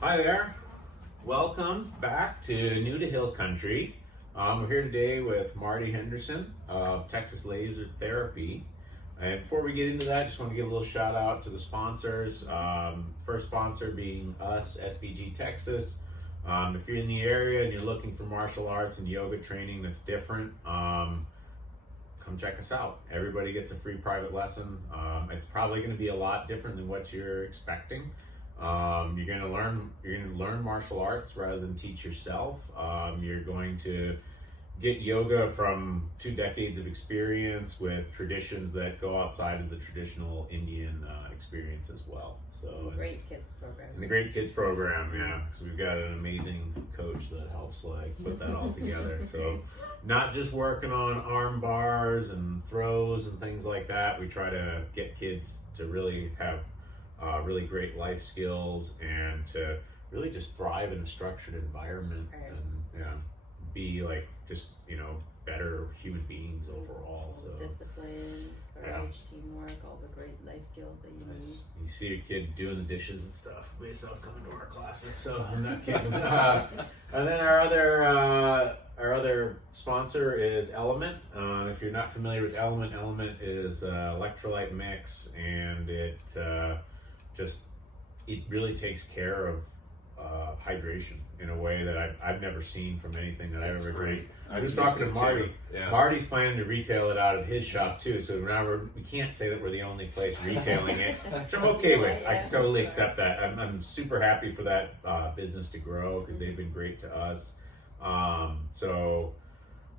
Hi there. Welcome back to New to Hill Country. We're here today with Marty Henderson of Texas Laser Therapy. And before we get into that, I just want to give a little shout out to the sponsors. First sponsor being us, SBG Texas. If you're in the area and you're looking for martial arts and yoga training that's different, come check us out. Everybody gets a free private lesson. It's probably going to be a lot different than what you're expecting. You're going to learn martial arts rather than teach yourself. You're going to get yoga from 2 decades of experience with traditions that go outside of the traditional Indian experience as well. So Great kids program. And the Great Kids program, yeah, because we've got an amazing coach that helps put that all together. So not just working on arm bars and throws and things like that. We try to get kids to really have really great life skills and to really just thrive in a structured environment and be better human beings overall. So Discipline, courage, teamwork, all the great life skills that you need. You see a kid doing the dishes and stuff based off coming to our classes, so I'm not kidding. And then our other sponsor is Element. If you're not familiar with Element, Element is electrolyte mix, and it really takes care of hydration in a way that I've never seen from anything that I've ever drank. I was talking to Marty. Yeah. Marty's planning to retail it out at his shop too, so now we can't say that we're the only place retailing it, which I'm okay with. I can totally accept that. I'm super happy for that business to grow because they've been great to us. So,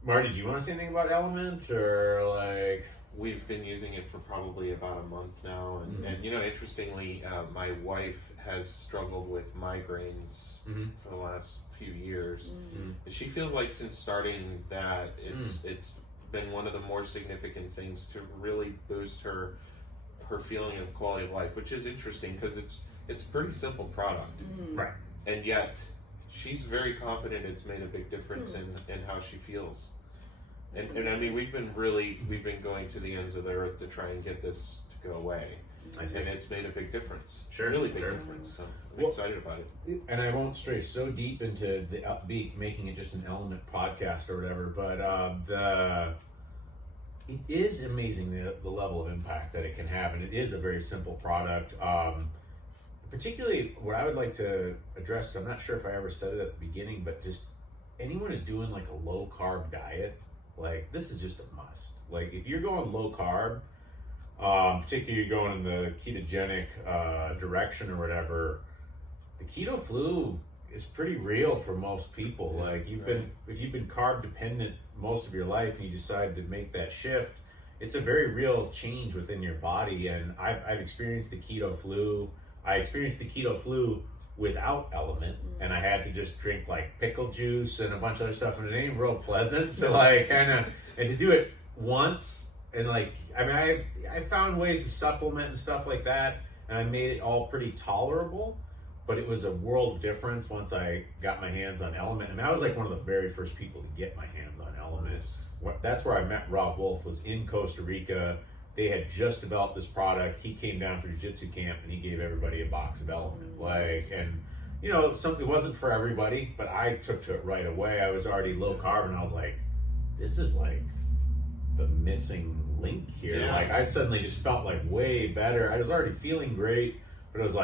Marty, do you want to say anything about Element or We've been using it for probably about a month now, and interestingly, my wife has struggled with migraines for the last few years, and she feels like since starting that, it's been one of the more significant things to really boost her feeling of quality of life, which is interesting because it's a pretty simple product, right? And yet she's very confident it's made a big difference in how she feels. And I mean, we've been going to the ends of the earth to try and get this to go away. And it's made a big difference. Sure. Really big difference. So I'm excited about it. And I won't stray so deep into the upbeat, making it just an Element podcast or whatever, but it is amazing the level of impact that it can have, and it is a very simple product. Particularly what I would like to address, I'm not sure if I ever said it at the beginning, but just anyone who's doing a low carb diet, this is just a must. If you're going low carb, particularly you're going in the ketogenic direction or whatever, the keto flu is pretty real for most people. If you've been carb dependent most of your life and you decide to make that shift, it's a very real change within your body. And I've experienced the keto flu. I experienced the keto flu without Element, and I had to just drink pickle juice and a bunch of other stuff, and it ain't real pleasant to and to do it once, and I found ways to supplement and stuff like that, and I made it all pretty tolerable, but it was a world of difference once I got my hands on Element. And I was one of the very first people to get my hands on Element. That's where I met Rob Wolf, was in Costa Rica. They had just developed this product. He came down for jiu-jitsu camp and he gave everybody a box of Element. It wasn't for everybody, but I took to it right away. I was already low carb and I was like, this is the missing link here. Yeah. I suddenly just felt way better. I was already feeling great, but it was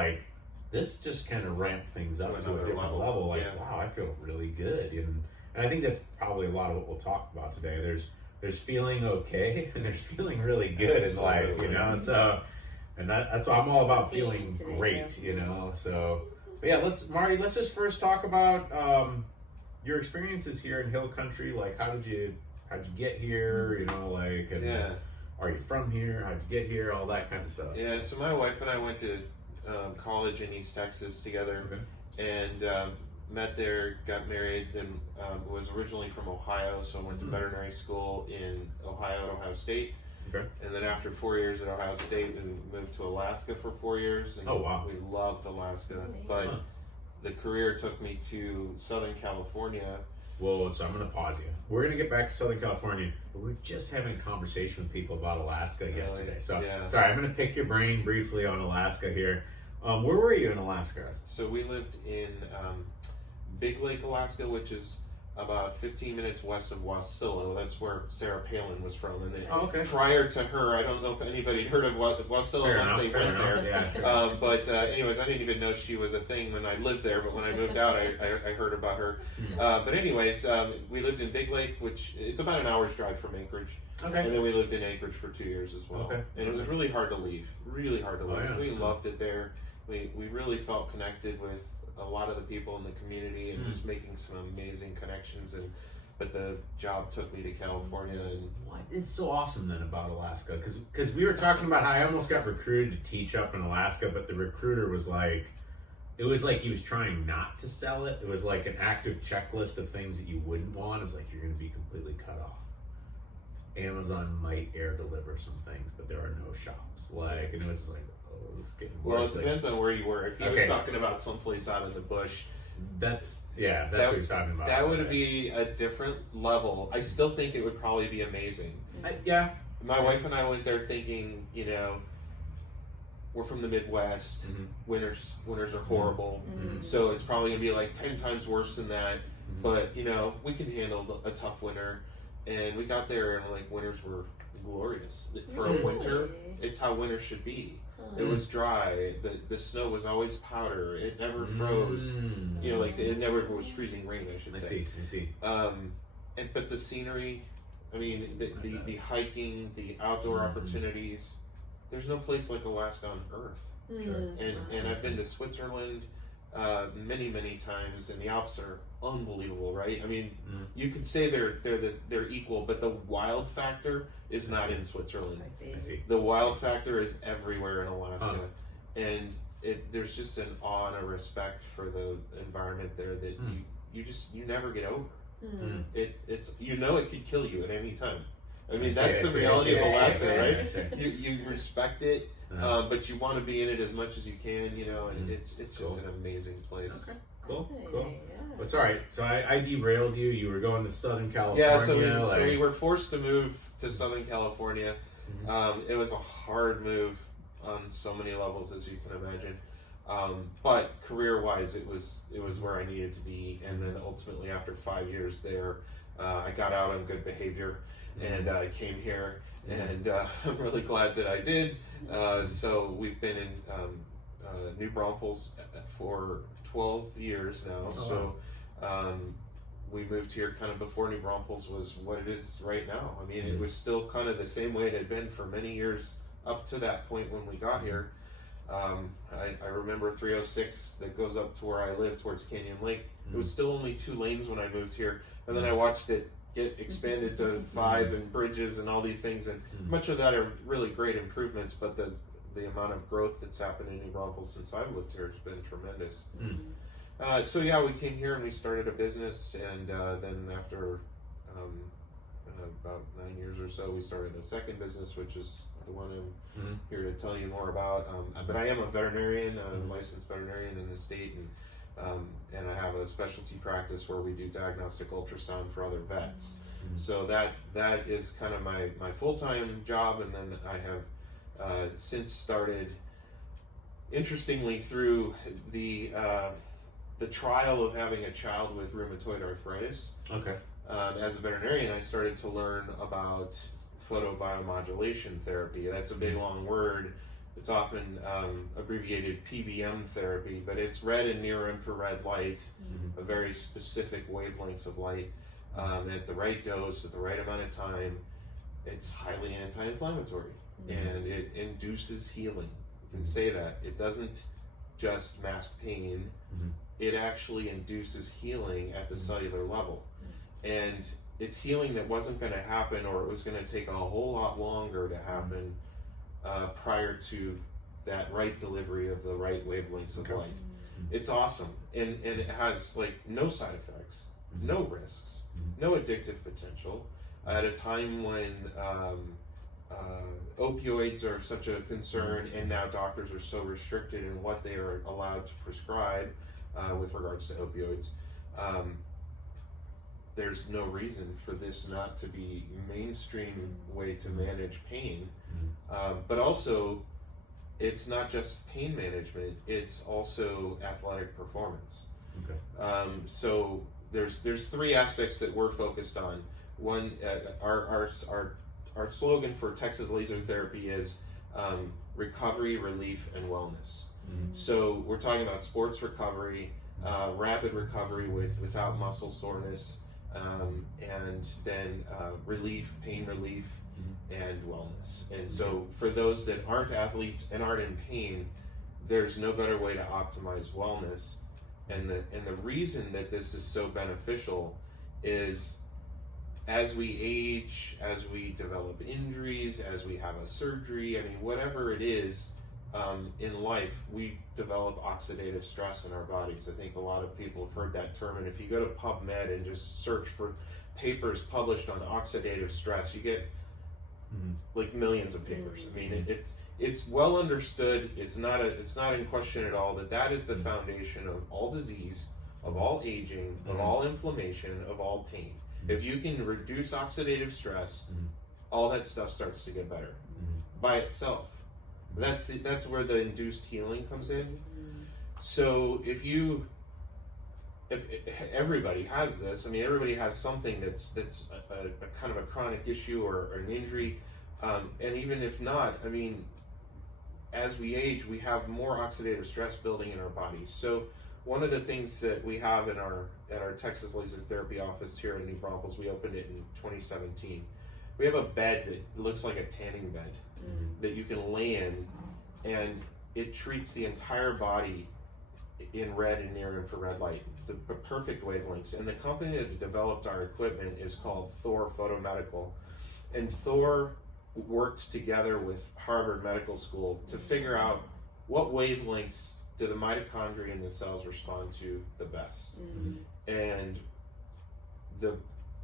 this just kind of ramped things up to a different level. Wow, I feel really good. And I think that's probably a lot of what we'll talk about today. There's feeling okay and there's feeling really good in life, so, and that's what I'm all about, feeling great, so, but yeah, Marty, let's just first talk about your experiences here in Hill Country. How'd you get here, are you from here, how'd you get here, all that kind of stuff. Yeah, so my wife and I went to college in East Texas together, and met there, got married, and was originally from Ohio, so I went to veterinary school in Ohio at Ohio State. Okay. And then after 4 years at Ohio State, we moved to Alaska for 4 years. And oh, wow. We loved Alaska, but the career took me to Southern California. Whoa, so I'm going to pause you. We're going to get back to Southern California, but we're just having a conversation with people about Alaska yesterday. So, sorry, I'm going to pick your brain briefly on Alaska here. Where were you in Alaska? So we lived in Big Lake, Alaska, which is about 15 minutes west of Wasilla. That's where Sarah Palin was from. And prior to her, I don't know if anybody had heard of Wasilla unless they went there. Yeah, sure. But anyways, I didn't even know she was a thing when I lived there. But when I moved out, I heard about her. But anyways, we lived in Big Lake, which it's about an hour's drive from Anchorage. Okay. And then we lived in Anchorage for 2 years as well. Okay. And it was really hard to leave. Really hard to leave. Yeah. We loved it there. We really felt connected with a lot of the people in the community and just making some amazing connections. But the job took me to California. And what is so awesome then about Alaska? Because we were talking about how I almost got recruited to teach up in Alaska, but the recruiter was like, it was like he was trying not to sell it. It was like an active checklist of things that you wouldn't want. It was like, you're going to be completely cut off. Amazon might air deliver some things, but there are no shops. And it was like, oh, this is getting worse. Well, it depends on where you were. If he was talking about someplace out in the bush, that's what he's talking about. That would be a different level. I still think it would probably be amazing. Yeah. My wife and I went there thinking, we're from the Midwest. Winters are horrible. So it's probably going to be like 10 times worse than that. But, we can handle a tough winter. And we got there and winters were glorious. For a winter, it's how winter should be. It was dry. The snow was always powder. It never froze. It never was freezing rain, I should say. I see. But the scenery, the hiking, the outdoor opportunities, there's no place like Alaska on earth. Sure. And I've been to Switzerland many, many times, and the Alps are unbelievable, right? You could say they're equal, but the wild factor is not in Switzerland. I see. The wild factor is everywhere in Alaska, and there's just an awe and a respect for the environment there that you never get over. It's it could kill you at any time. That's the reality of Alaska, right? You respect it. But you want to be in it as much as you can, and it's just an amazing place. Okay. Cool. Yeah. Well, sorry, so I derailed you. You were going to Southern California. Yeah, so we were forced to move to Southern California. It was a hard move on so many levels, as you can imagine. But career-wise, it was where I needed to be. And then ultimately, after 5 years there, I got out on good behavior, and I came here. And I'm really glad that I did. So we've been in New Braunfels for 12 years now. So we moved here kind of before New Braunfels was what it is right now. It was still kind of the same way it had been for many years up to that point when we got here. I remember 306 that goes up to where I live towards Canyon Lake. It was still only 2 lanes when I moved here. And then I watched it get expanded to 5 and bridges and all these things, and much of that are really great improvements, but the amount of growth that's happened in New Braunfels since I've lived here has been tremendous. So we came here and we started a business, and then after about 9 years or so, we started a second business, which is the one I'm here to tell you more about. But I am a veterinarian, a licensed veterinarian in the state, and I have a specialty practice where we do diagnostic ultrasound for other vets. So that is kind of my full-time job, and then I have since started, interestingly, through the trial of having a child with rheumatoid arthritis. Okay. As a veterinarian, I started to learn about photobiomodulation therapy. That's a big long word. It's often abbreviated PBM therapy, but it's red and near infrared light, a very specific wavelengths of light, at the right dose, at the right amount of time. It's highly anti-inflammatory, and it induces healing. You can say that. It doesn't just mask pain. It actually induces healing at the cellular level. And it's healing that wasn't going to happen, or it was going to take a whole lot longer to happen prior to that right delivery of the right wavelengths of light. It's awesome, and it has no side effects, no risks, no addictive potential. At a time when opioids are such a concern, and now doctors are so restricted in what they are allowed to prescribe with regards to opioids, there's no reason for this not to be mainstream way to manage pain. But also, it's not just pain management, it's also athletic performance. Okay. So there's three aspects that we're focused on. One, our slogan for Texas Laser Therapy is recovery, relief, and wellness. So we're talking about sports recovery, rapid recovery without muscle soreness, and then relief, pain relief, and wellness. And so for those that aren't athletes and aren't in pain, there's no better way to optimize wellness. And the reason that this is so beneficial is as we age, as we develop injuries, as we have a surgery, I mean, whatever it is in life, we develop oxidative stress in our bodies. I think a lot of people have heard that term, and if you go to PubMed and just search for papers published on oxidative stress, you get like millions of papers. I mean, it's well understood. It's not in question at all that is the foundation of all disease, of all aging, of all inflammation, of all pain. If you can reduce oxidative stress, all that stuff starts to get better by itself. That's where the induced healing comes in. So if everybody has this, I mean, everybody has something that's a kind of a chronic issue or an injury, and even if not, I mean, as we age, we have more oxidative stress building in our bodies. So one of the things that we have at our Texas Laser Therapy office here in New Braunfels, we opened it in 2017. We have a bed that looks like a tanning bed that you can lay in, and it treats the entire body in red and near infrared light, the perfect wavelengths. And the company that developed our equipment is called Thor Photomedical, and Thor worked together with Harvard Medical School to figure out what wavelengths do the mitochondria in the cells respond to the best. And the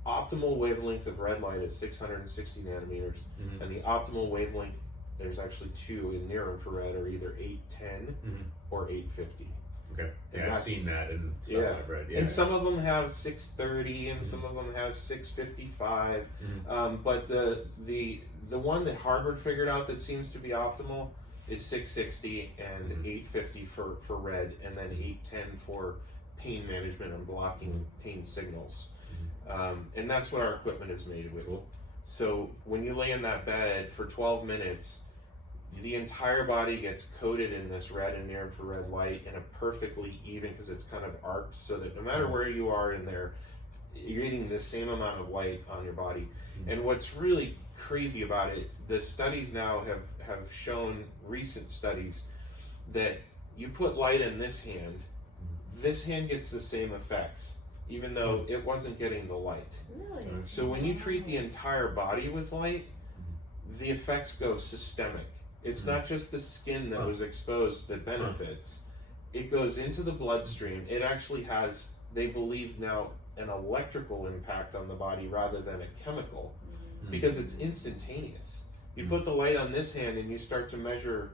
optimal wavelength of red light is 660 nanometers, and the optimal wavelength, there's actually two in near infrared, are either 810 or 850. Okay. Yeah, I've seen that and stuff I've read. Yeah. And some of them have 630 and some of them have 655. But the one that Harvard figured out that seems to be optimal is 660 and 850 for red, and then 810 for pain management and blocking pain signals. And that's what our equipment is made with. So when you lay in that bed for 12 minutes, the entire body gets coated in this red and near infrared light in a perfectly even, because it's kind of arced, so that no matter where you are in there, you're getting the same amount of light on your body. And what's really crazy about it, the studies now have shown, recent studies, that you put light in this hand gets the same effects, even though it wasn't getting the light. Really? So when you treat the entire body with light, the effects go systemic. It's not just the skin that was exposed that benefits. It goes into the bloodstream. It actually has, they believe now, an electrical impact on the body rather than a chemical, because it's instantaneous. You put the light on this hand and you start to measure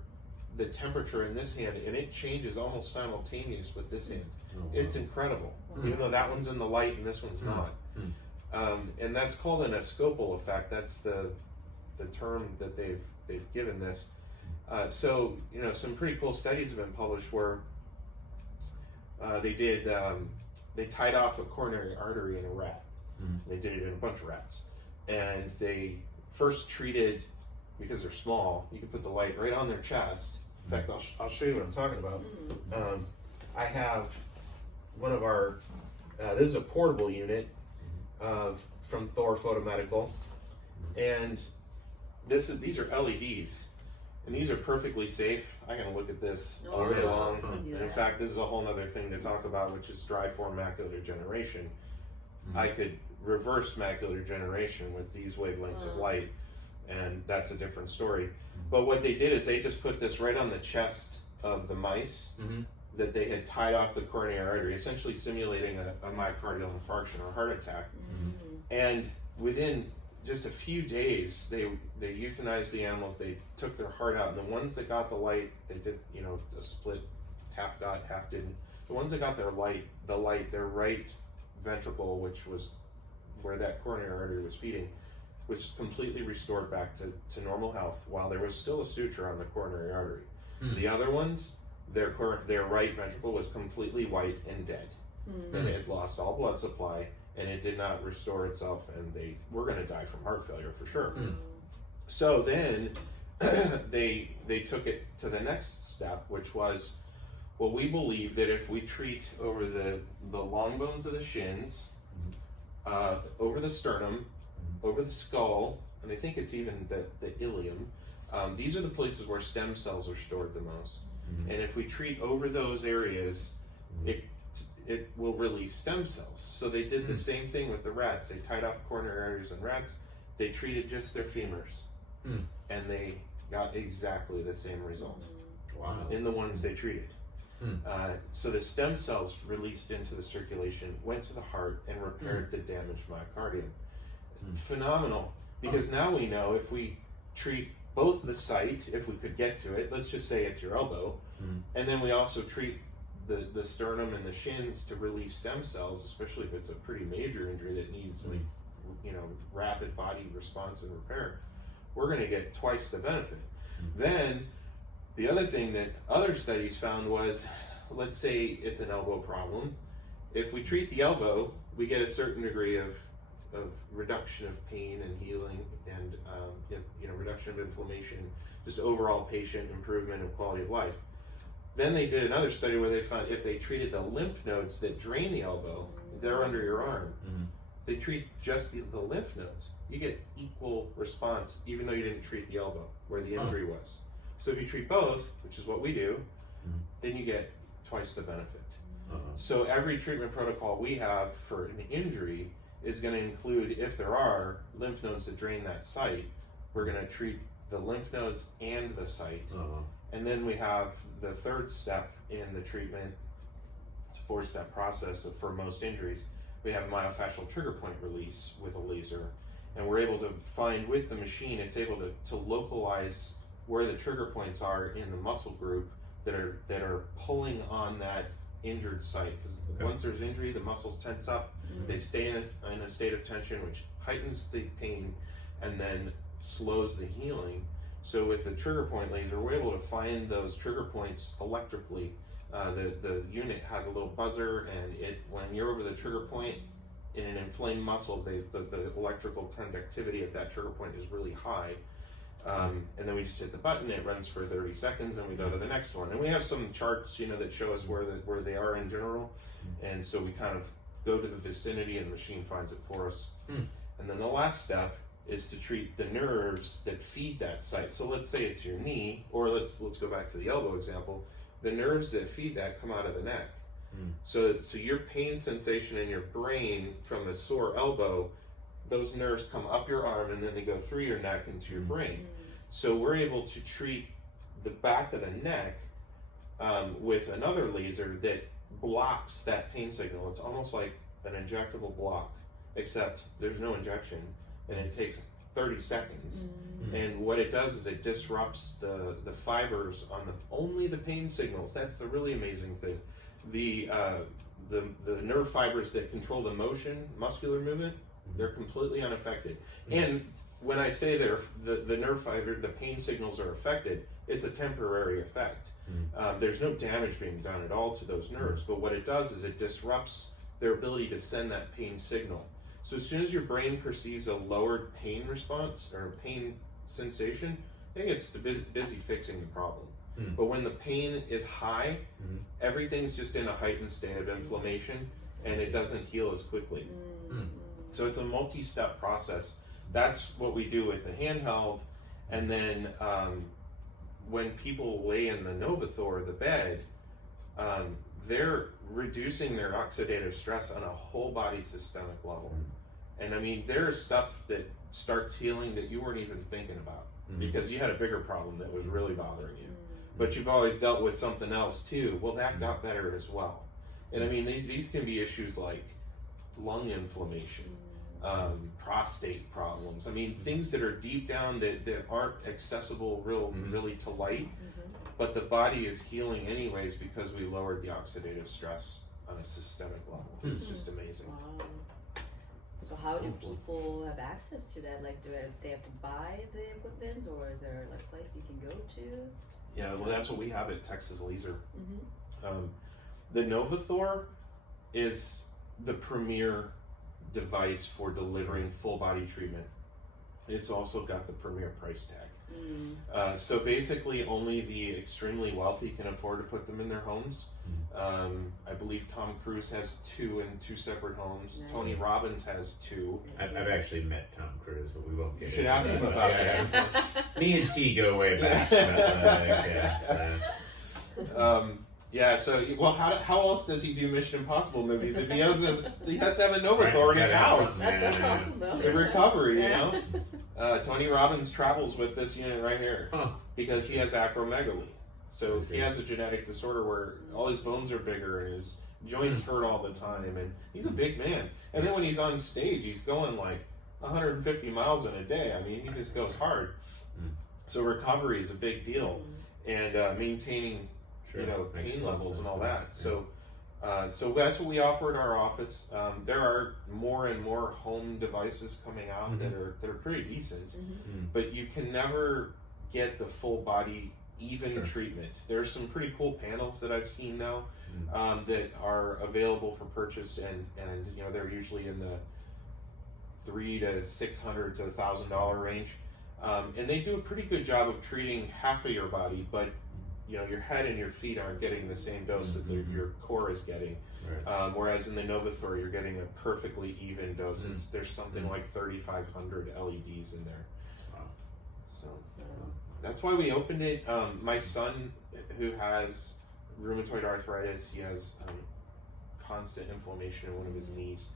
the temperature in this hand, and it changes almost simultaneous with this hand. It's incredible, even though that one's in the light and this one's not. And that's called an escopal effect. That's the term that they've given this. So some pretty cool studies have been published where they tied off a coronary artery in a rat. They did it in a bunch of rats, and they first treated, because they're small, you can put the light right on their chest. In fact, I'll show you what I'm talking about. I have one of our, this is a portable unit from Thor Photomedical, and these are LEDs, and these are perfectly safe. I can look at this all day long. And in fact, this is a whole other thing to talk about, which is dry form macular degeneration. I could reverse macular degeneration with these wavelengths of light, and that's a different story. But what they did is they just put this right on the chest of the mice that they had tied off the coronary artery, essentially simulating a myocardial infarction or heart attack. And within just a few days, they euthanized the animals. They took their heart out, and the ones that got the light, they did a split, half got, half didn't. The ones that got their their right ventricle, which was where that coronary artery was feeding, was completely restored back to normal health, while there was still a suture on the coronary artery. The other ones, their right ventricle was completely white and dead. And it lost all blood supply, and it did not restore itself, and they were going to die from heart failure for sure. So then they took it to the next step, which was, well, we believe that if we treat over the long bones of the shins, over the sternum, over the skull, and I think it's even the ilium, these are the places where stem cells are stored the most. And if we treat over those areas, it will release stem cells. So they did the same thing with the rats. They tied off coronary arteries in rats. They treated just their femurs, and they got exactly the same result in the ones they treated. So the stem cells released into the circulation, went to the heart, and repaired the damaged myocardium. Phenomenal, because now we know if we treat both the site, if we could get to it, let's just say it's your elbow, and then we also treat the sternum and the shins to release stem cells, especially if it's a pretty major injury that needs rapid body response and repair, we're going to get twice the benefit. Then the other thing that other studies found was, let's say it's an elbow problem. If we treat the elbow, we get a certain degree of reduction of pain and healing, and reduction of inflammation, just overall patient improvement of quality of life. Then they did another study where they found if they treated the lymph nodes that drain the elbow, they're under your arm. They treat just the lymph nodes, you get equal response, even though you didn't treat the elbow where the injury was. So if you treat both, which is what we do, then you get twice the benefit. So every treatment protocol we have for an injury is going to include, if there are lymph nodes that drain that site, we're going to treat the lymph nodes and the site. And then we have the third step in the treatment. It's a 4-step process for most injuries. We have myofascial trigger point release with a laser, and we're able to find with the machine, it's able to localize where the trigger points are in the muscle group that are pulling on that injured site. Because once there's injury, the muscles tense up, they stay in a state of tension, which heightens the pain and then slows the healing. So with the trigger point laser, we're able to find those trigger points electrically. The unit has a little buzzer, and when you're over the trigger point in an inflamed muscle, the electrical conductivity at that trigger point is really high. And then we just hit the button, it runs for 30 seconds, and we go to the next one. And we have some charts, that show us where they are in general. And so we kind of go to the vicinity, and the machine finds it for us. And then the last step is to treat the nerves that feed that site. So let's say it's your knee, or let's go back to the elbow example. The nerves that feed that come out of the neck. So your pain sensation in your brain from a sore elbow, those nerves come up your arm, and then they go through your neck into your brain. So we're able to treat the back of the neck with another laser that blocks that pain signal. It's almost like an injectable block, except there's no injection, and it takes 30 seconds. And what it does is it disrupts the fibers on only the pain signals. That's the really amazing thing. The nerve fibers that control the motion, muscular movement, they're completely unaffected. And when I say the nerve fiber, the pain signals are affected, it's a temporary effect. There's no damage being done at all to those nerves, but what it does is it disrupts their ability to send that pain signal. So as soon as your brain perceives a lowered pain response or pain sensation, it gets busy fixing the problem. But when the pain is high, everything's just in a heightened state of inflammation, and it doesn't heal as quickly. So it's a multi-step process. That's what we do with the handheld. And then when people lay in the Novathor, the bed, they're reducing their oxidative stress on a whole body systemic level. And I mean, there's stuff that starts healing that you weren't even thinking about because you had a bigger problem that was really bothering you. But you've always dealt with something else too. Well, that got better as well. And I mean, these can be issues like lung inflammation, prostate problems. I mean, things that are deep down that aren't accessible really to light, but the body is healing anyways because we lowered the oxidative stress on a systemic level. It's just amazing. Wow. So how do people have access to that? Like, do they have to buy the equipment, or is there like a place you can go to? Yeah, well, that's what we have at Texas Laser. The NovaThor is the premier device for delivering full body treatment. It's also got the premier price tag. So basically only the extremely wealthy can afford to put them in their homes. I believe Tom Cruise has 2 in 2 separate homes. Nice. Tony Robbins has 2. I've actually met Tom Cruise, but we won't get You should into ask that. him about Yeah. Me and T go way back. Yeah, so, well, how else does he do Mission Impossible movies if he has to have a NovaThor in his house? That's awesome, though. In recovery, you know? Tony Robbins travels with this unit right here Huh. because he has acromegaly. So I see. he has a genetic disorder where all his bones are bigger and his joints hurt all the time, and he's a big man. And then when he's on stage, he's going like 150 miles in a day. I mean, he just goes hard. So recovery is a big deal, and maintaining Makes pain a lot of levels sense. and all that. Yeah. So that's what we offer at our office. There are more and more home devices coming out that are pretty decent, but you can never get the full body even treatment. There's some pretty cool panels that I've seen now that are available for purchase, and they're usually in the $300 to $600 to $1,000 range, and they do a pretty good job of treating half of your body, but your head and your feet aren't getting the same dose that your core is getting. Right. Whereas in the NovaThor, you're getting a perfectly even dose. There's something like 3,500 LEDs in there. Wow. So that's why we opened it. My son, who has rheumatoid arthritis, he has constant inflammation in one of his knees.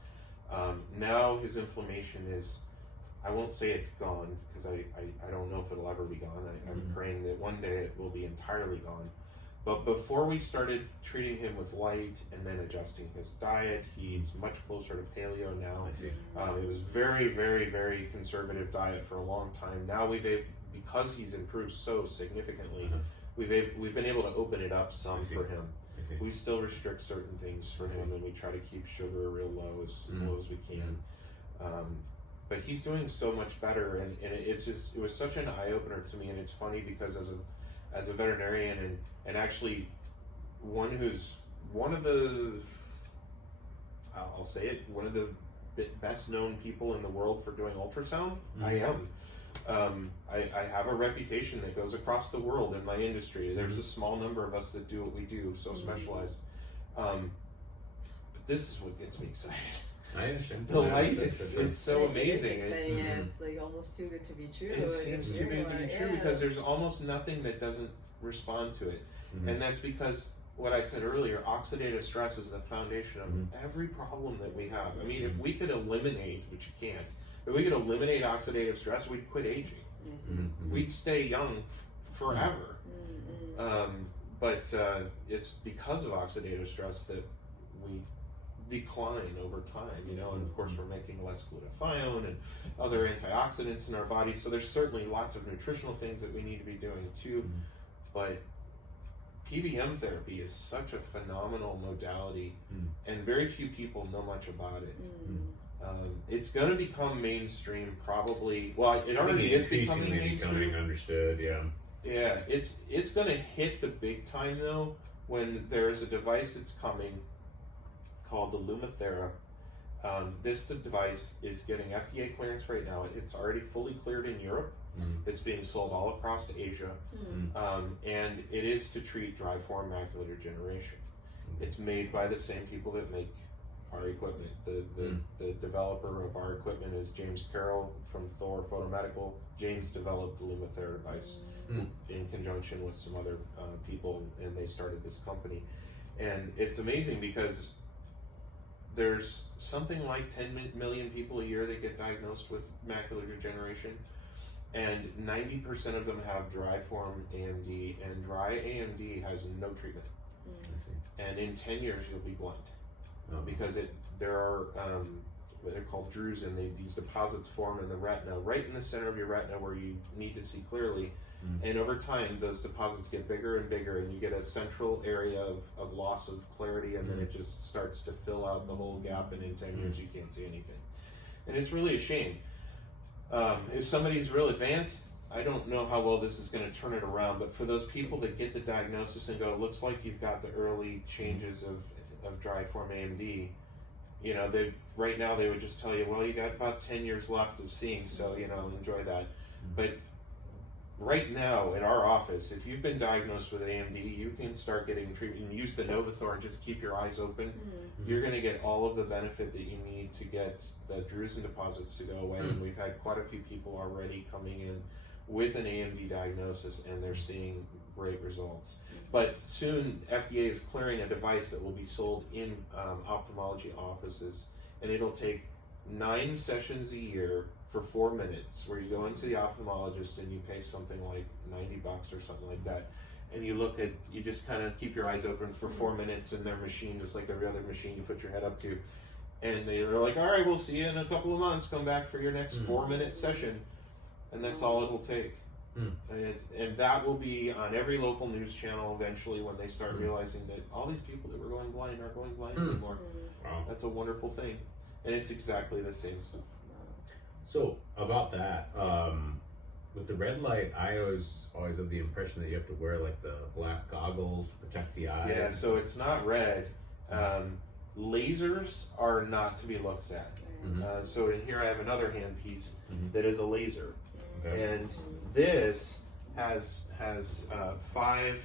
Now his inflammation is, I won't say it's gone, because I don't know if it'll ever be gone. I'm praying that one day it will be entirely gone. But before we started treating him with light and then adjusting his diet, he's much closer to paleo now. I see. It was very, very, very conservative diet for a long time. Now because he's improved so significantly, we've been able to open it up some for him. We still restrict certain things for him, and we try to keep sugar real low, as low as we can. But he's doing so much better, and it was such an eye opener to me. And it's funny because as a veterinarian and actually one of the best known people in the world for doing ultrasound, I am. I have a reputation that goes across the world in my industry. There's a small number of us that do what we do, so specialized. But this is what gets me excited. I understand. The light is so amazing. It is exciting, it's like almost too good to be true. It seems too good to be true because there's almost nothing that doesn't respond to it. And that's because what I said earlier, oxidative stress is the foundation of every problem that we have. I mean, if we could eliminate, which you can't, if we could eliminate oxidative stress, we'd quit aging. We'd stay young forever. But it's because of oxidative stress that we decline over time, and of course we're making less glutathione and other antioxidants in our body, so there's certainly lots of nutritional things that we need to be doing too. But PBM therapy is such a phenomenal modality, and very few people know much about it. It's going to become mainstream probably. Well, it already is becoming mainstream. Understood, Yeah, it's going to hit the big time though when there is a device that's coming called the Lumathera. This device is getting FDA clearance right now. It's already fully cleared in Europe. It's being sold all across Asia, and it is to treat dry form macular degeneration. It's made by the same people that make our equipment. The developer of our equipment is James Carroll from Thor Photomedical. James developed the Lumathera device in conjunction with some other people, and they started this company. And it's amazing because there's something like 10 million people a year that get diagnosed with macular degeneration, and 90% of them have dry form AMD, and dry AMD has no treatment. And in 10 years you'll be blind. Because there are what they're called drusen. These deposits form in the retina, right in the center of your retina where you need to see clearly. And over time, those deposits get bigger and bigger, and you get a central area of loss of clarity, and then it just starts to fill out the whole gap, and in 10 years you can't see anything. And it's really a shame. If somebody's real advanced, I don't know how well this is going to turn it around, but for those people that get the diagnosis and go, it looks like you've got the early changes of dry form AMD, you know, right now they would just tell you, well, you got about 10 years left of seeing, so, you know, enjoy that. But right now in our office, if you've been diagnosed with AMD, you can start getting treatment and use the Novathor and just keep your eyes open. You're going to get all of the benefit that you need to get the drusen deposits to go away. And we've had quite a few people already coming in with an AMD diagnosis, and they're seeing great results. But soon, FDA is clearing a device that will be sold in ophthalmology offices, and it'll take 9 sessions a year for 4 minutes, where you go into the ophthalmologist and you pay something like $90 or something like that, and you just kind of keep your eyes open for 4 minutes in their machine, just like every other machine you put your head up to, and they're like, all right, we'll see you in a couple of months, come back for your next 4-minute session, and that's all it'll take. And that will be on every local news channel eventually when they start realizing that all these people that were going blind aren't going blind anymore. Wow. That's a wonderful thing, and it's exactly the same stuff. So about that, with the red light, I always have the impression that you have to wear like the black goggles to protect the eyes. Yeah, so it's not red. Lasers are not to be looked at. So in here I have another handpiece that is a laser, and this has 5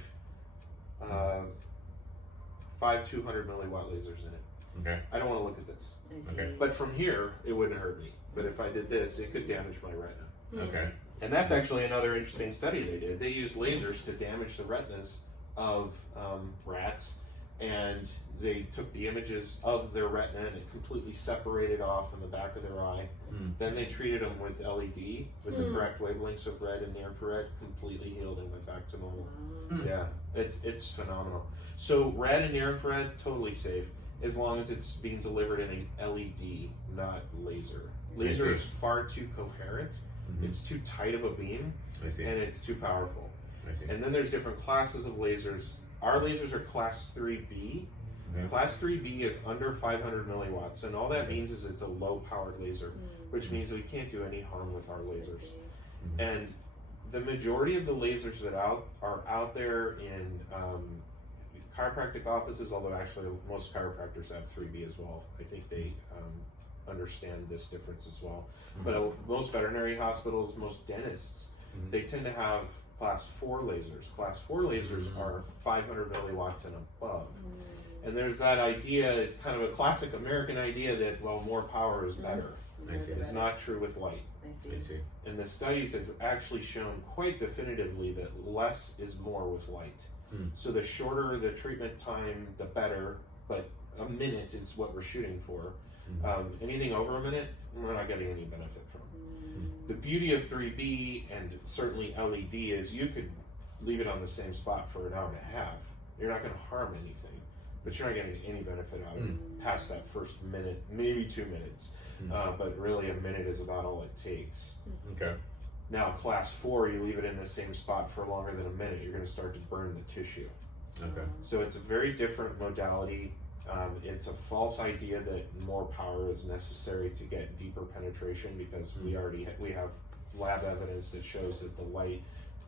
200 milliwatt lasers in it. Okay. I don't want to look at this. Okay. But from here, it wouldn't hurt me. But if I did this, it could damage my retina. Okay. And that's actually another interesting study they did. They used lasers to damage the retinas of rats, and they took the images of their retina and it completely separated off in the back of their eye. Then they treated them with LED, with the correct wavelengths of red and near infrared, completely healed and went back to normal. Yeah, it's phenomenal. So red and near infrared, totally safe, as long as it's being delivered in an LED, not laser. Laser is far too coherent. It's too tight of a beam, and it's too powerful. And then there's different classes of lasers. Our lasers are class 3B. Class 3B is under 500 milliwatts, and all that means is it's a low-powered laser, which means we can't do any harm with our lasers. And the majority of the lasers that are out there in chiropractic offices, although actually most chiropractors have 3B as well. I think they understand this difference as well. But most veterinary hospitals, most dentists, they tend to have class 4 lasers. Class 4 lasers are 500 milliwatts and above. And there's that idea, kind of a classic American idea that, well, more power is better. It's not true with light. I see. And the studies have actually shown quite definitively that less is more with light. So the shorter the treatment time, the better, but a minute is what we're shooting for. Anything over a minute, we're not getting any benefit from. The beauty of 3B and certainly LED is you could leave it on the same spot for an hour and a half. You're not going to harm anything, but you're not getting any benefit out of it past that first minute, maybe 2 minutes. But really a minute is about all it takes. Okay. Now, class 4, you leave it in the same spot for longer than a minute, you're going to start to burn the tissue. Okay. So it's a very different modality. It's a false idea that more power is necessary to get deeper penetration, because we have lab evidence that shows that the light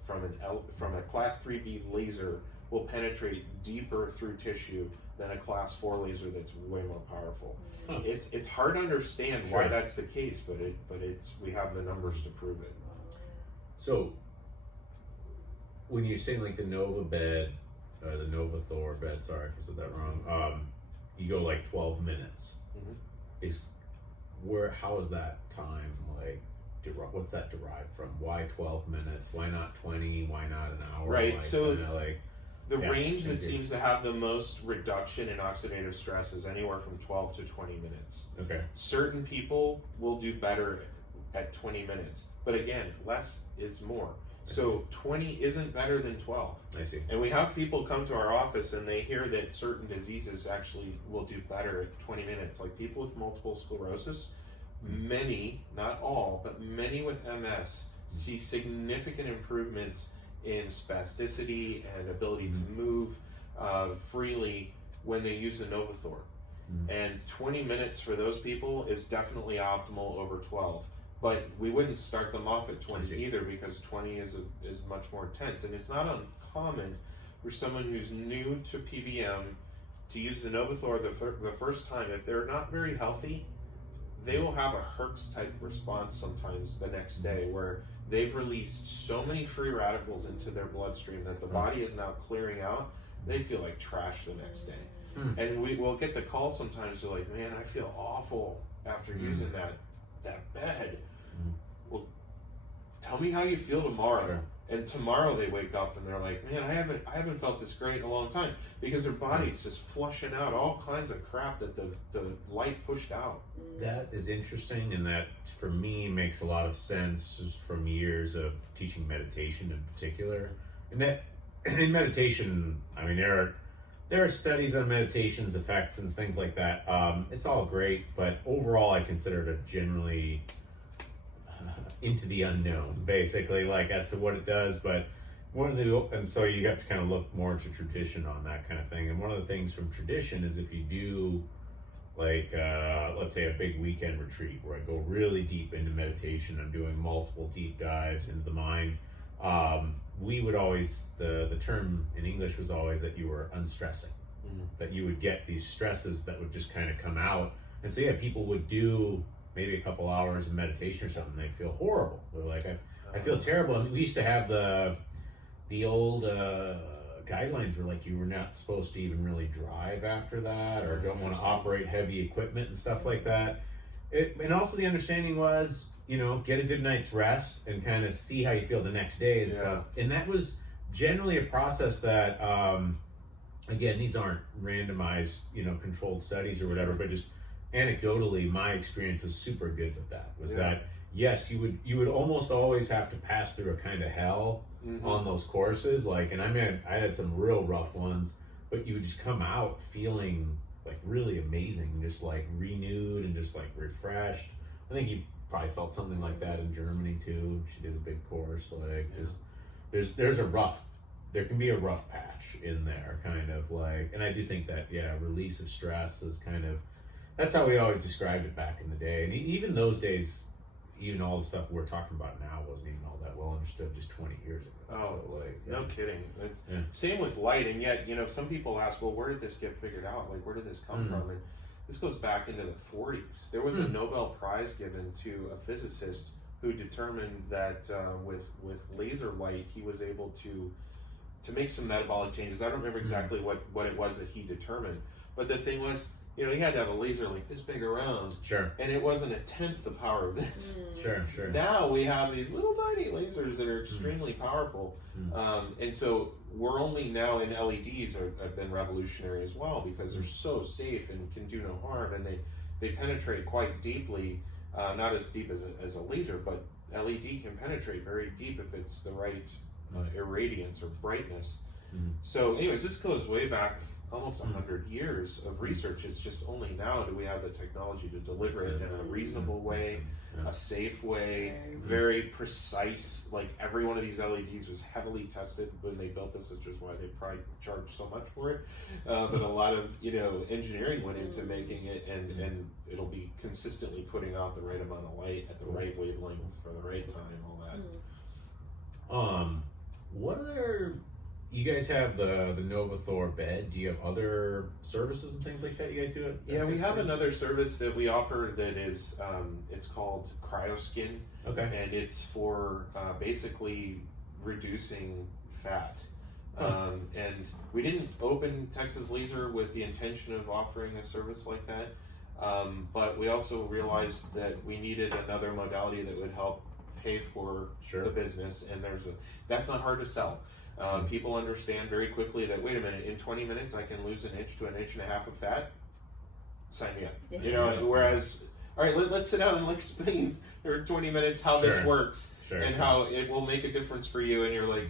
from a class 3B laser will penetrate deeper through tissue than a class 4 laser that's way more powerful. It's hard to understand why that's the case, but we have the numbers to prove it. So, when you're saying like the Nova bed, the Novathor bed, sorry if I said that wrong, you go like 12 minutes. How is that time like? What's that derived from? Why 12 minutes? Why not 20? Why not an hour? Right. Like, so the yeah, range that seems to have the most reduction in oxidative stress is anywhere from 12 to 20 minutes. Okay. Certain people will do better at 20 minutes, but again, less is more. So 20 isn't better than 12. I see. And we have people come to our office and they hear that certain diseases actually will do better at 20 minutes. Like people with multiple sclerosis, many, not all, but many with MS see significant improvements in spasticity and ability to move freely when they use the Novathor. And 20 minutes for those people is definitely optimal over 12. but we wouldn't start them off at 20 see. either, because 20 is much more intense, and it's not uncommon for someone who's new to PBM to use the Novathor the first time. If they're not very healthy, they will have a Herx type response sometimes the next day, where they've released so many free radicals into their bloodstream that the body is now clearing out. They feel like trash the next day. And we will get the call sometimes, they're like, man, I feel awful after using that bed. Well, tell me how you feel tomorrow. Sure. And tomorrow they wake up and they're like, man, I haven't felt this great in a long time, because their body's just flushing out all kinds of crap that the light pushed out. That is interesting, and that for me makes a lot of sense just from years of teaching meditation in particular. And that in meditation, I mean, there are studies on meditation's effects and things like that. It's all great, but overall I consider it a generally into the unknown, basically, like as to what it does. But and so you have to kind of look more into tradition on that kind of thing. And one of the things from tradition is if you do, like, let's say a big weekend retreat where I go really deep into meditation, I'm doing multiple deep dives into the mind. We would always, the term in English was always that you were unstressing, that you would get these stresses that would just kind of come out. And so, yeah, people would do maybe a couple hours of meditation or something, they feel horrible. They're like, I feel terrible. I mean, we used to have the old guidelines were like you were not supposed to even really drive after that, or don't want to operate heavy equipment and stuff like that. And also the understanding was, get a good night's rest and kind of see how you feel the next day and stuff. And that was generally a process that, again, these aren't randomized, controlled studies or whatever, but just anecdotally, my experience was super good with that. That yes, you would almost always have to pass through a kind of hell on those courses. Like, and I had some real rough ones, but you would just come out feeling like really amazing, just like renewed and just like refreshed. I think you probably felt something like that in Germany too. She did a big course. Like, just there can be a rough patch in there, kind of like. And I do think that release of stress is kind of. That's how we always described it back in the day. And even those days, even all the stuff we're talking about now wasn't even all that well understood just 20 years ago. Oh, so, like, no kidding. It's same with light. And yet, some people ask, well, where did this get figured out? Like, where did this come from? And this goes back into the 40s. There was a Nobel Prize given to a physicist who determined that with laser light, he was able to make some metabolic changes. I don't remember exactly what it was that he determined. But the thing was, he had to have a laser like this big around. Sure. And it wasn't 1/10 the power of this. Sure. Now we have these little tiny lasers that are extremely powerful. And so we're only now in LEDs have been revolutionary as well, because they're so safe and can do no harm, and they penetrate quite deeply, not as deep as a laser, but LED can penetrate very deep if it's the right irradiance or brightness. So anyways, this goes way back almost 100 years of research. It's just only now do we have the technology to deliver it in a reasonable way, a safe way, very precise. Like, every one of these LEDs was heavily tested when they built this, which is why they probably charged so much for it. But a lot of engineering went into making it, and it'll be consistently putting out the right amount of light at the right wavelength for the right time, all that. What other? You guys have the Novathor bed. Do you have other services and things like that you guys do? Yeah, we have another service that we offer that is, it's called CryoSkin. Okay. And it's for basically reducing fat. And we didn't open Texas Laser with the intention of offering a service like that. But we also realized that we needed another modality that would help pay for the business. And that's not hard to sell. People understand very quickly that, wait a minute, in 20 minutes I can lose 1 inch to 1.5 inches of fat. Sign me up. Whereas, all right, let's sit down and explain for 20 minutes how this works and how it will make a difference for you. And you're like,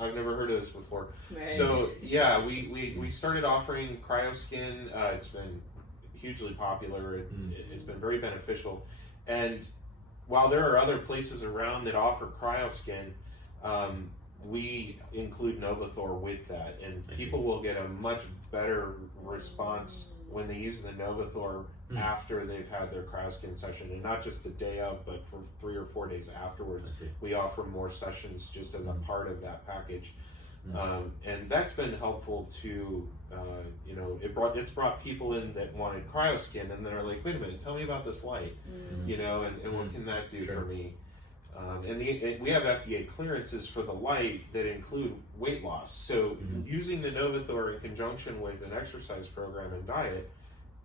I've never heard of this before. Right. So yeah, we started offering CryoSkin. It's been hugely popular. It's been very beneficial. And while there are other places around that offer CryoSkin, we include Novathor with that, and people will get a much better response when they use the Novathor after they've had their cryoskin session, and not just the day of, but for 3 or 4 days afterwards. We offer more sessions just as a part of that package. And that's been helpful to, you know, it's brought people in that wanted cryoskin, and they're like, wait a minute, tell me about this light, you know, and what can that do for me? And we have FDA clearances for the light that include weight loss. So using the Novathor in conjunction with an exercise program and diet,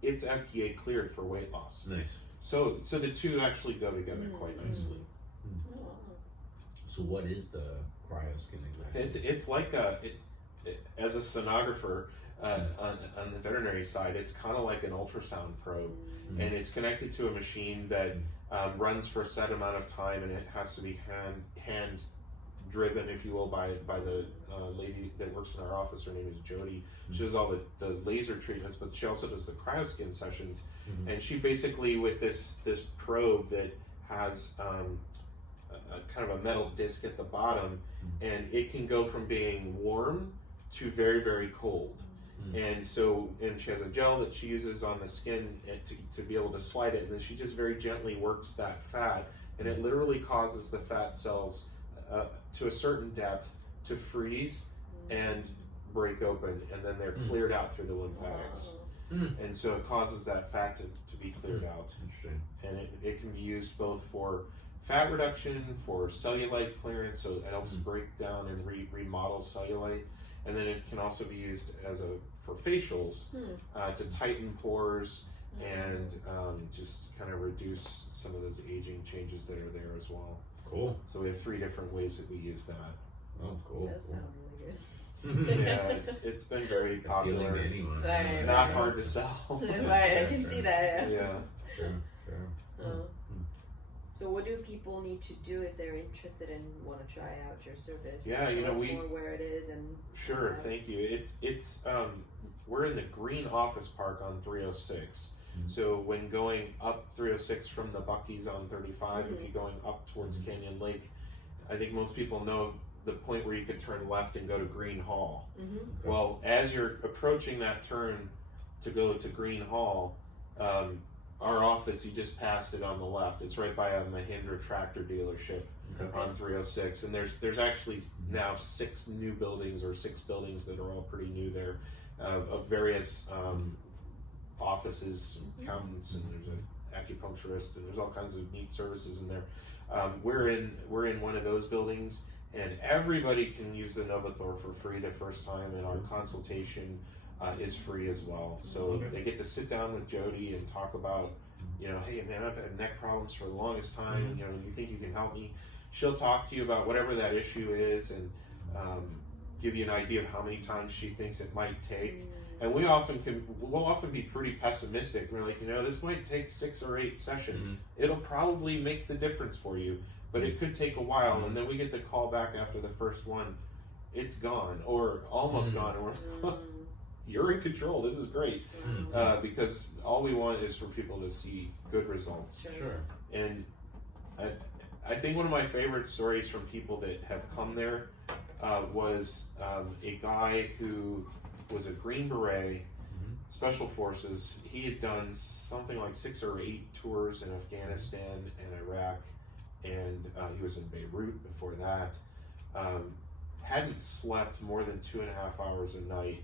it's FDA cleared for weight loss. Nice. So the two actually go together quite nicely. So what is the cryoskin exactly? It's like as a sonographer on the veterinary side, it's kind of like an ultrasound probe, and it's connected to a machine that runs for a set amount of time, and it has to be hand driven, if you will, by the lady that works in our office. Her name is Jody. She does all the laser treatments, but she also does the cryoskin sessions. And she basically, with this probe that has a kind of a metal disc at the bottom, and it can go from being warm to very, very cold. And she has a gel that she uses on the skin to be able to slide it, and then she just very gently works that fat, and it literally causes the fat cells to a certain depth to freeze and break open, and then they're cleared out through the lymphatics. And so it causes that fat to be cleared out. Interesting. And it can be used both for fat reduction, for cellulite clearance, so it helps break down and remodel cellulite. And then it can also be used for facials to tighten pores and just kind of reduce some of those aging changes that are there as well. Cool. So we have 3 different ways that we use that. Oh, cool. It does sound really good. Yeah, it's been very popular. Appealing to anyone. Right, Not hard to sell. Right, I can see that. Yeah. Sure. So what do people need to do if they're interested and want to try out your service? Yeah, you know, Tell us more where it is and Sure, thank you. It's we're in the Green Office Park on 306. So when going up 306 from the Buc-ee's on 35, if you're going up towards Canyon Lake, I think most people know the point where you could turn left and go to Green Hall. Well, as you're approaching that turn to go to Green Hall, our office, you just pass it on the left. It's right by a Mahindra tractor dealership on 306, and there's actually now 6 new buildings, or 6 buildings that are all pretty new there, of various offices, accountants, and there's an acupuncturist, and there's all kinds of neat services in there. We're in one of those buildings, and everybody can use the Novathor for free the first time, and our consultation is free as well. So they get to sit down with Jody and talk about, you know, hey man, I've had neck problems for the longest time, and you know, you think you can help me? She'll talk to you about whatever that issue is, and give you an idea of how many times she thinks it might take. And we'll often be pretty pessimistic. We're like, you know, this might take 6 or 8 sessions. It'll probably make the difference for you, but it could take a while. And then we get the call back after the first one, it's gone, or almost gone, and we're you're in control. This is great, because all we want is for people to see good results. Sure. And I think one of my favorite stories from people that have come there was a guy who was a Green Beret, Special Forces. He had done something like 6 or 8 tours in Afghanistan and Iraq, and he was in Beirut before that. Hadn't slept more than 2.5 hours a night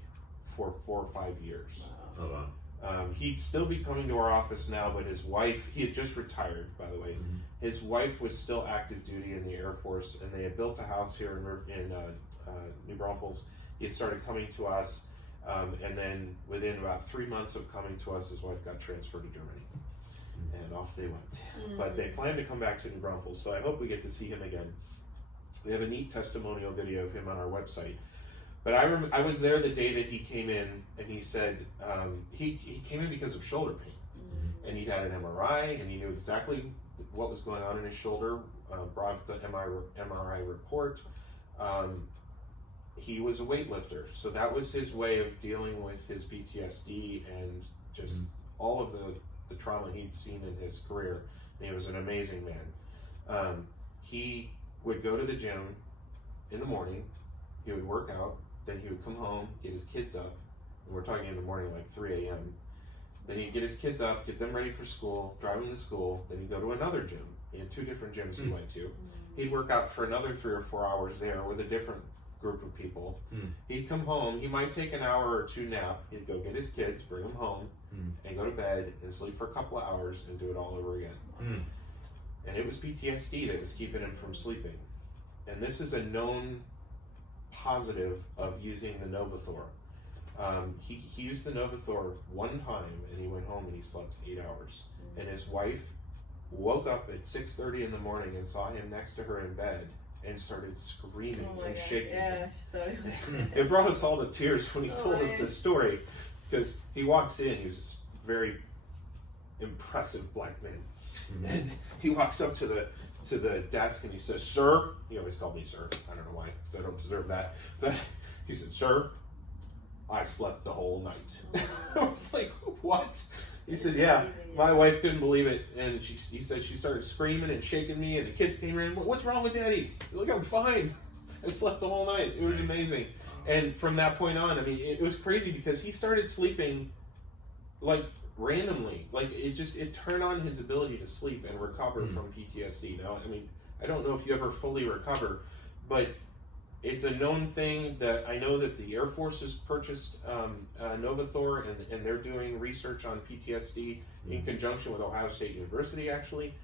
for 4 or 5 years. Oh, wow. He'd still be coming to our office now, but his wife, he had just retired, by the way. His wife was still active duty in the Air Force, and they had built a house here in New Braunfels. He had started coming to us, and then within about 3 months of coming to us, his wife got transferred to Germany, and off they went. But they plan to come back to New Braunfels, so I hope we get to see him again. We have a neat testimonial video of him on our website. But I was there the day that he came in, and he said he came in because of shoulder pain, and he'd had an MRI, and he knew exactly what was going on in his shoulder. Brought the MRI report. He was a weightlifter, so that was his way of dealing with his PTSD and just all of the trauma he'd seen in his career. And he was an amazing man. He would go to the gym in the morning. He would work out. Then he would come home, get his kids up, and we're talking in the morning like 3 a.m., Then he'd get his kids up, get them ready for school, drive them to school. Then he'd go to another gym. He had 2 different gyms he went to. He'd work out for another 3 or 4 hours there with a different group of people. He'd come home. He might take an hour or 2 nap. He'd go get his kids, bring them home, and go to bed and sleep for a couple of hours and do it all over again. And it was PTSD that was keeping him from sleeping. And this is a known positive of using the Novathor. He used the Novathor one time, and he went home and he slept 8 hours. And his wife woke up at 6:30 in the morning and saw him next to her in bed and started screaming and shaking. Yeah, It brought us all to tears when he told us this story, because he walks in. He's this very impressive black man, and he walks up to the desk and he says, "Sir," he always called me sir. I don't know why, because I don't deserve that. But he said, "Sir, I slept the whole night." I was like, "What?" He said, "Yeah, my wife couldn't believe it, and he said she started screaming and shaking me, and the kids came in. What's wrong with Daddy? Look, I'm fine. I slept the whole night. It was amazing." And from that point on, I mean, it was crazy because he started sleeping like randomly. Like it turned on his ability to sleep and recover from PTSD. Now, I mean, I don't know if you ever fully recover, but it's a known thing that I know that the Air Force has purchased Novathor, and they're doing research on PTSD in conjunction with Ohio State University, actually.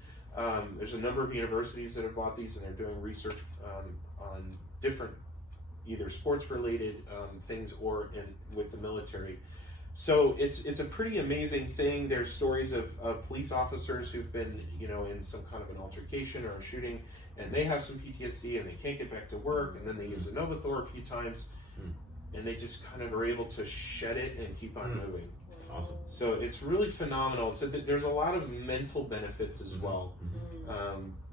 There's a number of universities that have bought these, and they're doing research on different either sports-related things or with the military. So it's a pretty amazing thing. There's stories of police officers who've been, in some kind of an altercation or a shooting, and they have some PTSD and they can't get back to work, and then they use a Novathor a few times, and they just kind of are able to shed it and keep on moving. Awesome. So it's really phenomenal. So there's a lot of mental benefits as well.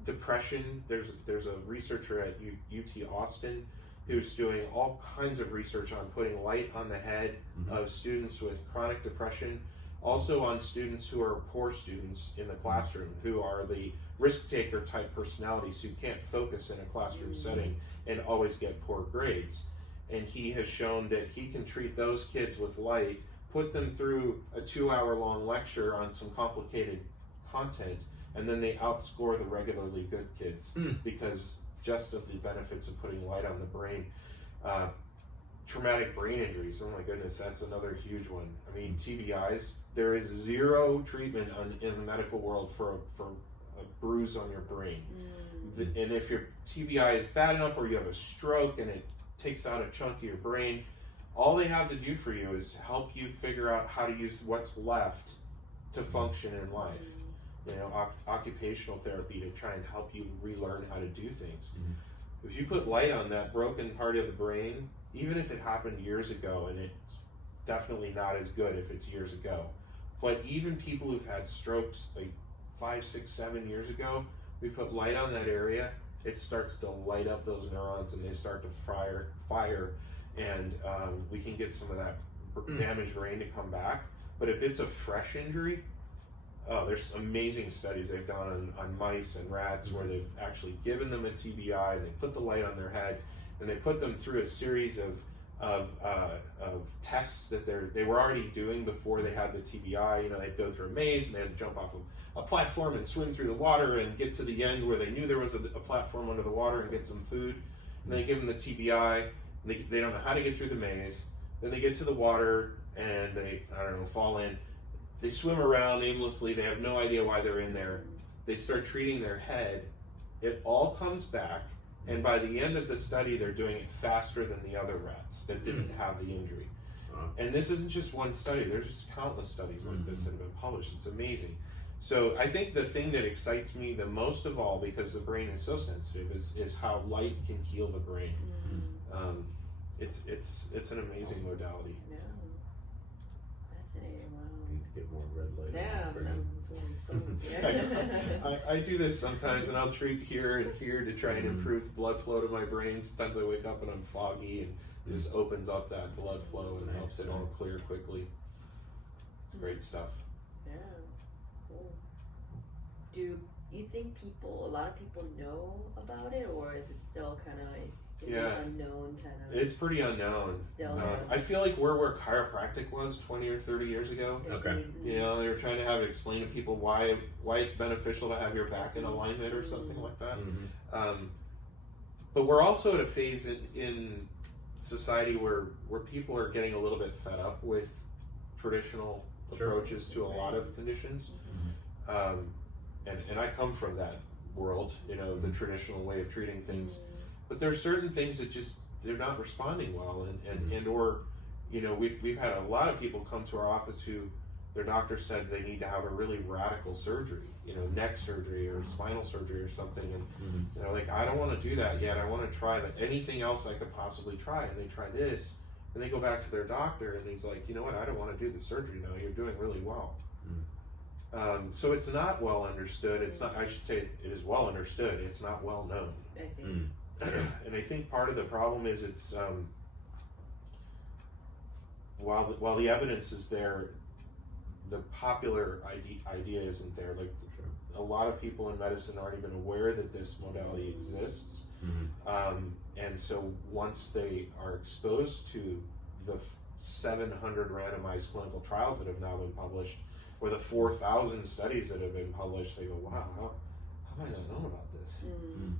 Depression, there's a researcher at UT Austin who's doing all kinds of research on putting light on the head of students with chronic depression, also on students who are poor students in the classroom, who are the risk-taker type personalities who can't focus in a classroom setting and always get poor grades. And he has shown that he can treat those kids with light, put them through a 2-hour-long lecture on some complicated content, and then they outscore the regularly good kids because just of the benefits of putting light on the brain. Traumatic brain injuries, oh my goodness, that's another huge one. I mean, TBIs, there is zero treatment in the medical world for a bruise on your brain. And if your TBI is bad enough, or you have a stroke and it takes out a chunk of your brain, all they have to do for you is help you figure out how to use what's left to function in life. Occupational therapy to try and help you relearn how to do things. If you put light on that broken part of the brain, even if it happened years ago, and it's definitely not as good if it's years ago, but even people who've had strokes like 5, 6, 7 years ago, we put light on that area, it starts to light up those neurons and they start to fire, and we can get some of that damaged brain to come back. But if it's a fresh injury, there's amazing studies they've done on mice and rats where they've actually given them a TBI, they put the light on their head, and they put them through a series of tests that they were already doing before they had the TBI. They'd go through a maze and they had to jump off of a platform and swim through the water and get to the end where they knew there was a platform under the water and get some food. And they give them the TBI, and they don't know how to get through the maze. Then they get to the water and they, fall in. They swim around aimlessly. They have no idea why they're in there. They start treating their head. It all comes back, and by the end of the study, they're doing it faster than the other rats that didn't have the injury. And this isn't just one study. There's just countless studies like this that have been published. It's amazing. So I think the thing that excites me the most of all, because the brain is so sensitive, is how light can heal the brain. It's an amazing modality. Yeah. Fascinating. Wow. Get more red light. Yeah, I do this sometimes, and I'll treat here and here to try and improve the blood flow to my brain. Sometimes I wake up and I'm foggy, and it just opens up that blood flow and helps it all clear quickly. It's great stuff. Yeah, cool. Do you think a lot of people know about it, or is it still kind of like Yeah. Unknown kind of. It's pretty unknown. Still, I feel like we're where chiropractic was 20 or 30 years ago. Okay. You know, they were trying to have it explain to people why it's beneficial to have your back in alignment or something like that. But we're also at a phase in society where people are getting a little bit fed up with traditional approaches to a lot of conditions. And I come from that world, you know, the traditional way of treating things. But there are certain things that just they're not responding well, and or, you know, we've had a lot of people come to our office who their doctor said they need to have a really radical surgery, you know, neck surgery or spinal surgery or something, and they're like, I don't want to do that yet. I want to try anything else I could possibly try, and they try this, and they go back to their doctor, and he's like, you know what, I don't want to do the surgery now. You're doing really well. So it's not well understood. It's not. I should say it is well understood. It's not well known. I see. And I think part of the problem is it's while the evidence is there, the popular idea isn't there. Like a lot of people in medicine aren't even aware that this modality exists, and so once they are exposed to the 700 randomized clinical trials that have now been published, or the 4,000 studies that have been published, they go, wow, how have I not known about this?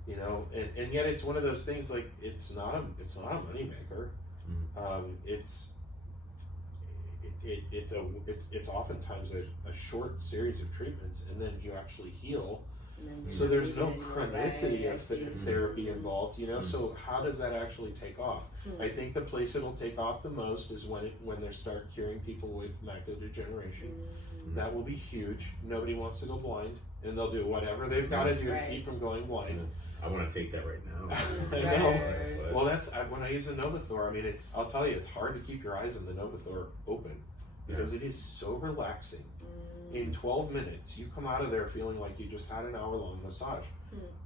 You know, and yet it's one of those things, like it's not a moneymaker. It's oftentimes a short series of treatments, and then you actually heal. So there's no chronicity of therapy involved, you know. So how does that actually take off? I think the place it'll take off the most is when they start curing people with macular degeneration. That will be huge. Nobody wants to go blind, and they'll do whatever they've got to do to keep from going blind. I want to take that right now. I know. Well, that's when I use the Novathor. I mean, I'll tell you, it's hard to keep your eyes on the Novathor open because it is so relaxing. In 12 minutes, you come out of there feeling like you just had an hour-long massage.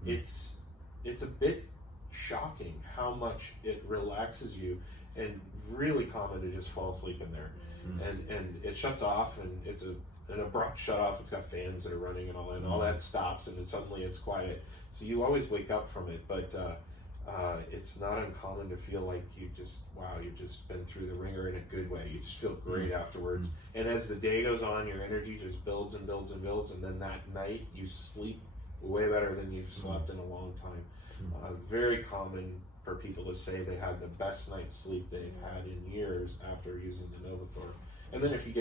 It's a bit shocking how much it relaxes you, and really common to just fall asleep in there. And it shuts off, and it's an abrupt shut off. It's got fans that are running and all that, and all that stops, and then suddenly it's quiet. So you always wake up from it, but it's not uncommon to feel like you've just been through the ringer in a good way. You just feel great afterwards. And as the day goes on, your energy just builds and builds and builds, and then that night you sleep way better than you've slept in a long time. Very common for people to say they had the best night's sleep they've had in years after using the Novathor. And then if you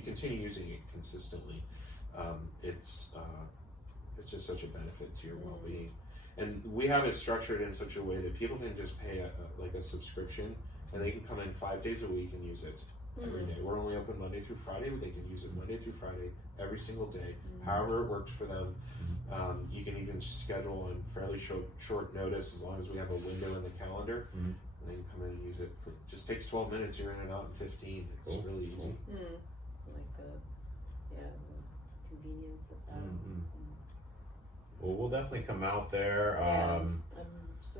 continue using it consistently, it's just such a benefit to your well-being. And we have it structured in such a way that people can just pay a subscription, and they can come in 5 days a week and use it every day. We're only open Monday through Friday, but they can use it Monday through Friday every single day, however it works for them. You can even schedule on fairly short notice, as long as we have a window in the calendar. And they can come in and use it. It just takes 12 minutes. You're in and out in 15. It's really easy. Like the convenience of that. Well, we'll definitely come out there.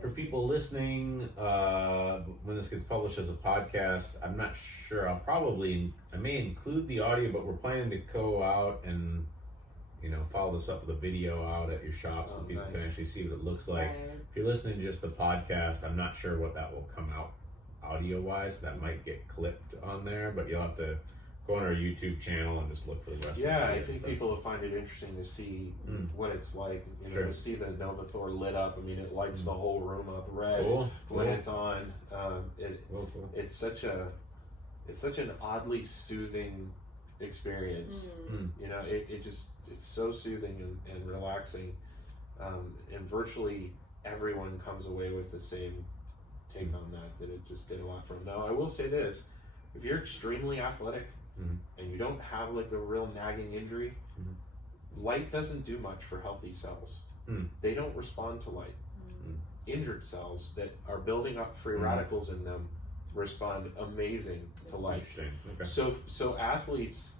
For people listening, when this gets published as a podcast, I'm not sure. I may include the audio, but we're planning to go out and, follow this up with a video out at your shop so people can actually see what it looks like. If you're listening to just the podcast, I'm not sure what that will come out audio-wise. That might get clipped on there, but you'll have to go on our YouTube channel and just look for the rest of it. Yeah, I think people will find it interesting to see what it's like, to see the Novathor lit up. I mean, it lights the whole room up red when it's on. It's such an oddly soothing experience. It's so soothing and relaxing, and virtually everyone comes away with the same take on that it just did a lot for them. Now, I will say this: if you're extremely athletic and you don't have like a real nagging injury, light doesn't do much for healthy cells. They don't respond to light. Injured cells that are building up free radicals in them respond amazing to light. So athletes